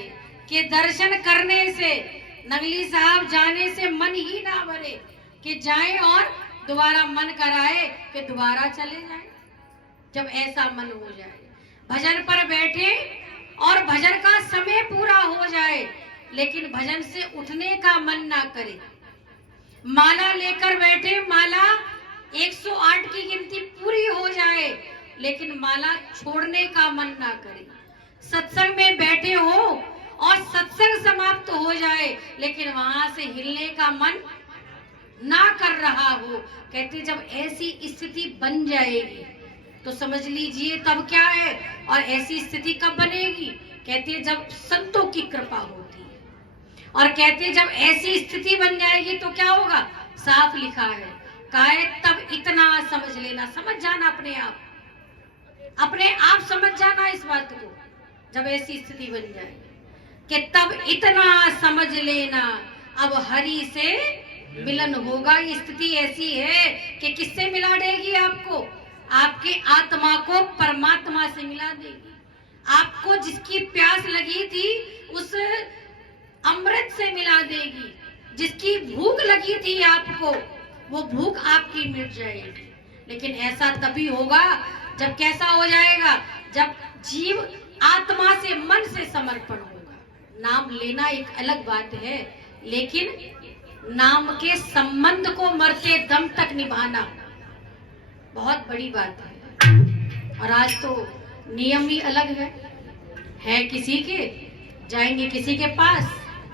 कि दर्शन करने से, नगली साहब जाने से मन ही ना भरे कि जाए और दोबारा मन कराए कि दोबारा चले जाए। जब ऐसा मन हो जाए, भजन पर बैठे और भजन का समय पूरा हो जाए, लेकिन भजन से उठने का मन ना करे। माला लेकर बैठे, माला 108 की गिनती पूरी हो जाए, लेकिन माला छोड़ने का मन ना करे। सत्संग में बैठे हो और सत्संग समाप्त हो जाए, लेकिन वहां से हिलने का मन ना कर रहा हो। कहते जब ऐसी स्थिति बन जाएगी तो समझ लीजिए तब क्या है, और ऐसी स्थिति कब बनेगी? कहते जब संतों की कृपा होती है। और कहते जब ऐसी स्थिति बन जाएगी तो क्या होगा? साफ लिखा है, कहा है तब इतना समझ लेना। समझ जाना अपने आप समझ जाना इस बात को, जब ऐसी स्थिति बन जाए कि तब इतना समझ लेना, अब हरि से मिलन होगा। ये स्थिति ऐसी है कि किससे मिला देगी आपको? आपके आत्मा को परमात्मा से मिला देगी। आपको जिसकी प्यास लगी थी उस अमृत से मिला देगी। जिसकी भूख लगी थी आपको, वो भूख आपकी मिट जाएगी। लेकिन ऐसा तभी होगा जब कैसा हो जाएगा? जब जीव आत्मा से, मन से समर्पण होगा। नाम लेना एक अलग बात है, लेकिन नाम के संबंध को मरते दम तक निभाना बहुत बड़ी बात है। और आज तो नियम ही अलग है किसी के, जाएंगे किसी के पास,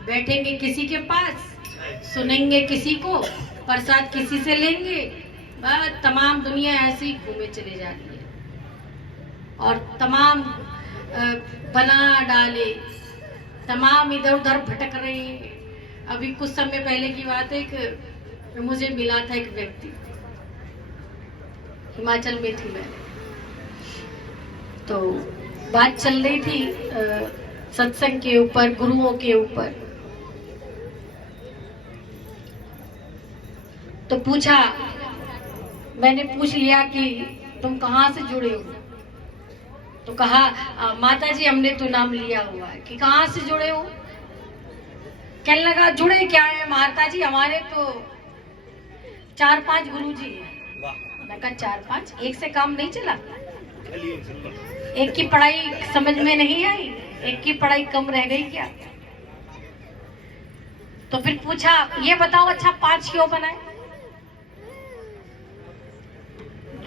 बैठेंगे किसी के पास, सुनेंगे किसी को, प्रसाद किसी से लेंगे, बस तमाम दुनिया ऐसे ही घूमे चले जाती है। और तमाम बना डाले, तमाम इधर उधर भटक रहे हैं। अभी कुछ समय पहले की बात है कि मुझे मिला था एक व्यक्ति, हिमाचल में थी मैं, तो बात चल रही थी सत्संग के ऊपर, गुरुओं के ऊपर। तो पूछा, मैंने पूछ लिया कि तुम कहाँ से जुड़े हो? तो कहा माता जी हमने तो नाम लिया हुआ है। कि कहाँ से जुड़े हो? कहने लगा जुड़े क्या है माता जी, हमारे तो 4-5 गुरुजी हैं। मैं कहा 4-5, एक से काम नहीं चला? एक की पढ़ाई समझ में नहीं आई, एक की पढ़ाई कम रह गई क्या? तो फिर पूछा ये बताओ अच्छा 5 क्यों बनाए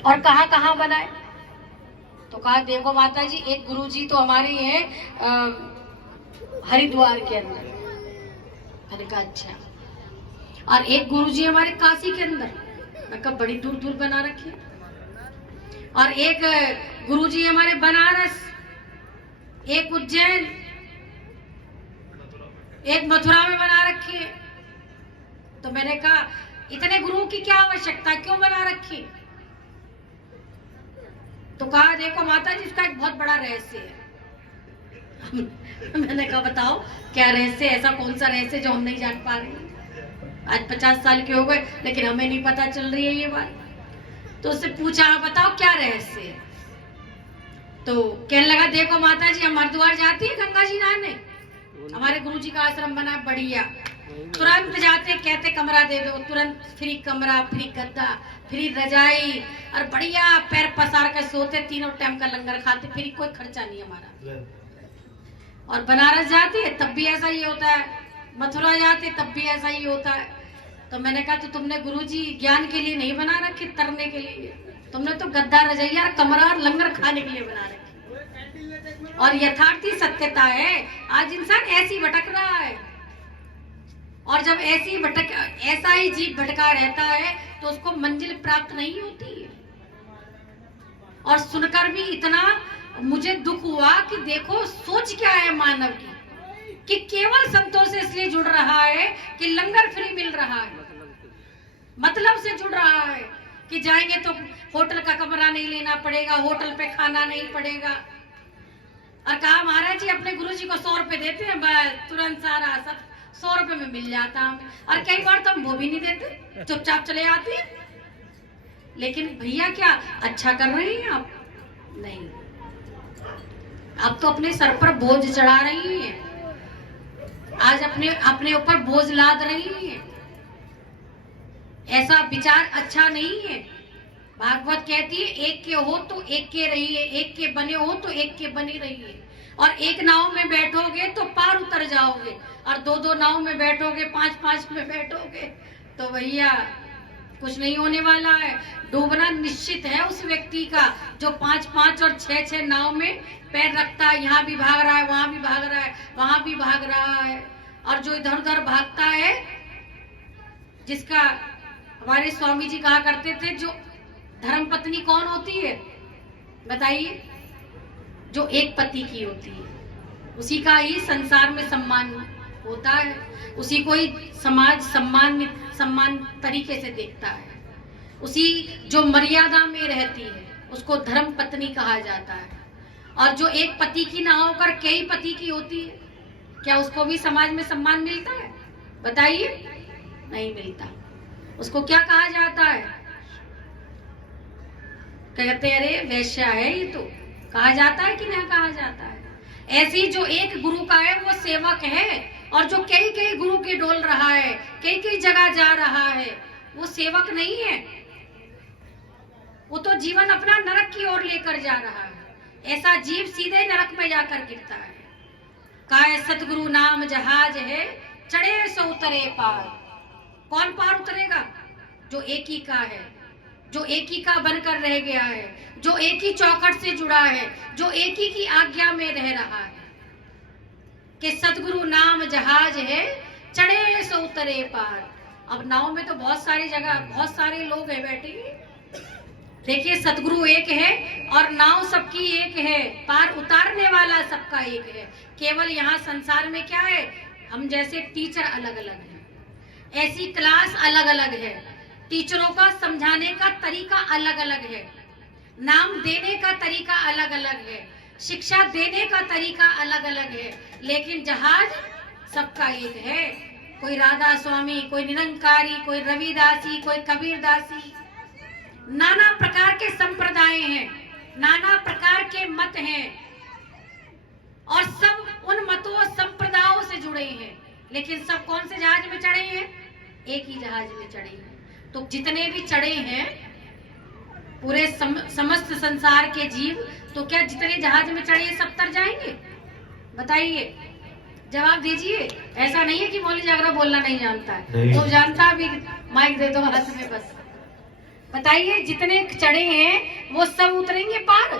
और कहाँ कहाँ बनाए? तो कहा देखो माता जी, एक गुरुजी तो हमारे हैं हरिद्वार के अंदर। मैंने कहा अच्छा, और एक गुरुजी हमारे काशी के अंदर। मैं कहा बड़ी दूर दूर बना रखी। और एक गुरुजी हमारे बनारस, एक उज्जैन, एक मथुरा में बना रखी है। तो मैंने कहा इतने गुरुओं की क्या आवश्यकता, क्यों बना रखी? तो कहा देखो माता जी इसका एक बहुत बड़ा रहस्य है। मैंने कहा बताओ क्या रहस्य, ऐसा कौन सा रहस्य जो हम नहीं जान पा रहे? आज 50 साल के हो गए, लेकिन हमें नहीं पता चल रही है ये बात। तो उससे पूछा, आप बताओ क्या रहस्य है? तो कहने लगा, देखो माता जी, हम हरिद्वार जाती है गंगा जी नहाने, हमारे गुरुजी का आश्रम बना बढ़िया, तुरंत जाते कहते कमरा दे दो, तुरंत फ्री कमरा, फ्री गद्दा, फ्री रजाई, और बढ़िया पैर पसार कर सोते, तीनों टाइम का लंगर खाते, फ्री, कोई खर्चा नहीं हमारा। और बनारस जाते तब भी ऐसा ही होता है, मथुरा जाते तब भी ऐसा ही होता है। तो मैंने कहा, तो तुमने गुरुजी ज्ञान के लिए नहीं बना रखे, तरने के लिए, तुमने तो गद्दा, रजैया, कमरा और लंगर खाने के लिए बना रखे। और यथार्थी सत्यता है, आज इंसान ऐसी भटक रहा है, और जब ऐसा ही जीव भटका रहता है तो उसको मंजिल प्राप्त नहीं होती है। और सुनकर भी इतना मुझे दुख हुआ कि देखो सोच क्या है मानव की, कि केवल संतों से इसलिए जुड़ रहा है कि लंगर फ्री मिल रहा है, मतलब से जुड़ रहा है कि जाएंगे तो होटल का कमरा नहीं लेना पड़ेगा, होटल पे खाना नहीं पड़ेगा। और कहा, महाराज जी अपने गुरुजी को 100 रुपए देते हैं, बस तुरंत सारा सब 100 रुपए में मिल जाता हमें। और कई बार तो हम वो भी नहीं देते, चुपचाप चले आते हैं। लेकिन भैया क्या अच्छा कर रहे हैं आप? नहीं, आप तो अपने सर पर बोझ चढ़ा रही हैं, आज अपने ऊपर बोझ लाद रही हैं। ऐसा विचार अच्छा नहीं है। भागवत कहती है, एक के हो तो एक के रहिए, एक के बने हो तो एक के बने रहिए। और एक नाव में बैठोगे तो पार उतर जाओगे, और 2-2 नाव में बैठोगे, 5-5 में बैठोगे तो भैया कुछ नहीं होने वाला है। डूबना निश्चित है उस व्यक्ति का जो 5-5 और 6-6 नाव में पैर रखता है, यहाँ भी भाग रहा है, वहां भी भाग रहा है, वहां भी भाग रहा है। और जो इधर उधर भागता है, जिसका हमारे स्वामी जी कहा करते थे, जो धर्म पत्नी कौन होती है बताइए? जो एक पति की होती है, उसी का ही संसार में सम्मान होता है, उसी को ही समाज सम्मान तरीके से देखता है। उसी जो मर्यादा में रहती है उसको धर्म पत्नी कहा जाता है। और जो एक पति की ना होकर कई पति की होती है, क्या उसको भी समाज में सम्मान मिलता है? बताइए, नहीं मिलता। उसको क्या कहा जाता है? कहते अरे वैश्या है ये, तो कहा जाता है कि नहीं कहा जाता है? ऐसी जो एक गुरु का है वो सेवक है, और जो कई कई गुरु के डोल रहा है, कई कई जगह जा रहा है, वो सेवक नहीं है, वो तो जीवन अपना नरक की ओर लेकर जा रहा है। ऐसा जीव सीधे नरक में जाकर गिरता है। काय सतगुरु नाम जहाज है, चढ़े सो उतरे पार। कौन पार उतरेगा? जो एक ही का है, जो एक ही का बनकर रह गया है, जो एक ही चौखट से जुड़ा है, जो एक ही की आज्ञा में रह रहा है। कि सतगुरु नाम जहाज है, चढ़े सो उतरे पार। अब नाव में तो बहुत सारी जगह, बहुत सारे लोग हैं बैठे। देखिए, सतगुरु एक है और नाव सबकी एक है, पार उतारने वाला सबका एक है। केवल यहाँ संसार में क्या है, हम जैसे टीचर अलग अलग हैं, ऐसी क्लास अलग अलग है, टीचरों का समझाने का तरीका अलग अलग है, नाम देने का तरीका अलग अलग है, शिक्षा देने का तरीका अलग अलग है, लेकिन जहाज सबका एक है। कोई राधा स्वामी, कोई निरंकारी, कोई रविदासी, कोई कबीरदासी, नाना प्रकार के संप्रदाय हैं, नाना प्रकार के मत हैं, और सब उन मतों संप्रदायों से जुड़े हैं, लेकिन सब कौन से जहाज में चढ़े हैं? एक ही जहाज में चढ़े हैं। तो जितने भी चढ़े हैं पूरे समस्त संसार के जीव, तो क्या जितने जहाज में चढ़े हैं सब तर जाएंगे? बताइए, जवाब दीजिए। ऐसा नहीं है कि मौली जागरा बोलना नहीं जानता है, तो जानता भी, माइक दे दो हाथ में बस। बताइए, जितने चढ़े हैं वो सब उतरेंगे पार?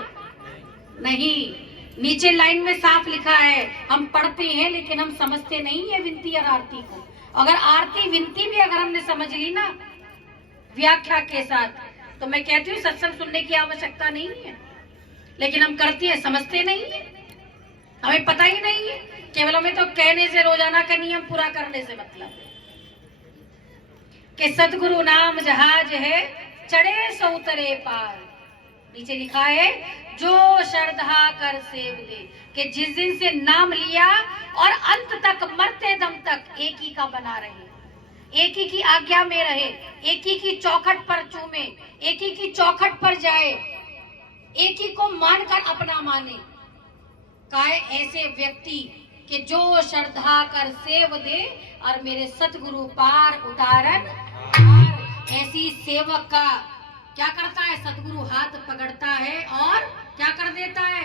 नहीं, नीचे लाइन में साफ लिखा है, हम पढ़ते हैं लेकिन हम समझते नहीं है विनती और आरती को। अगर आरती विनती भी अगर हमने समझ ली ना व्याख्या के साथ, तो मैं कहती हूँ सत्संग सुनने की आवश्यकता नहीं है, लेकिन हम करते हैं, समझते नहीं है, हमें पता ही नहीं है। केवल हमें तो कहने से, रोजाना का नियम पूरा करने से मतलब है कि सतगुरु नाम जहाज है, चढ़े सो उतरे पार। नीचे लिखा है, जो श्रद्धा कर सेव दे, कि जिस दिन से नाम लिया और अंत तक, मरते दम तक एक ही का बना रहे, एक ही की आज्ञा में रहे, एक ही की चौखट पर चूमे, एक ही की चौखट पर जाए, एक ही को मानकर अपना माने। काहे ऐसे व्यक्ति कि जो श्रद्धा कर सेव दे और मेरे सतगुरु पार उतारन हार। ऐसी सेवक का क्या करता है, सतगुरु हाथ पकड़ता है और क्या कर देता है,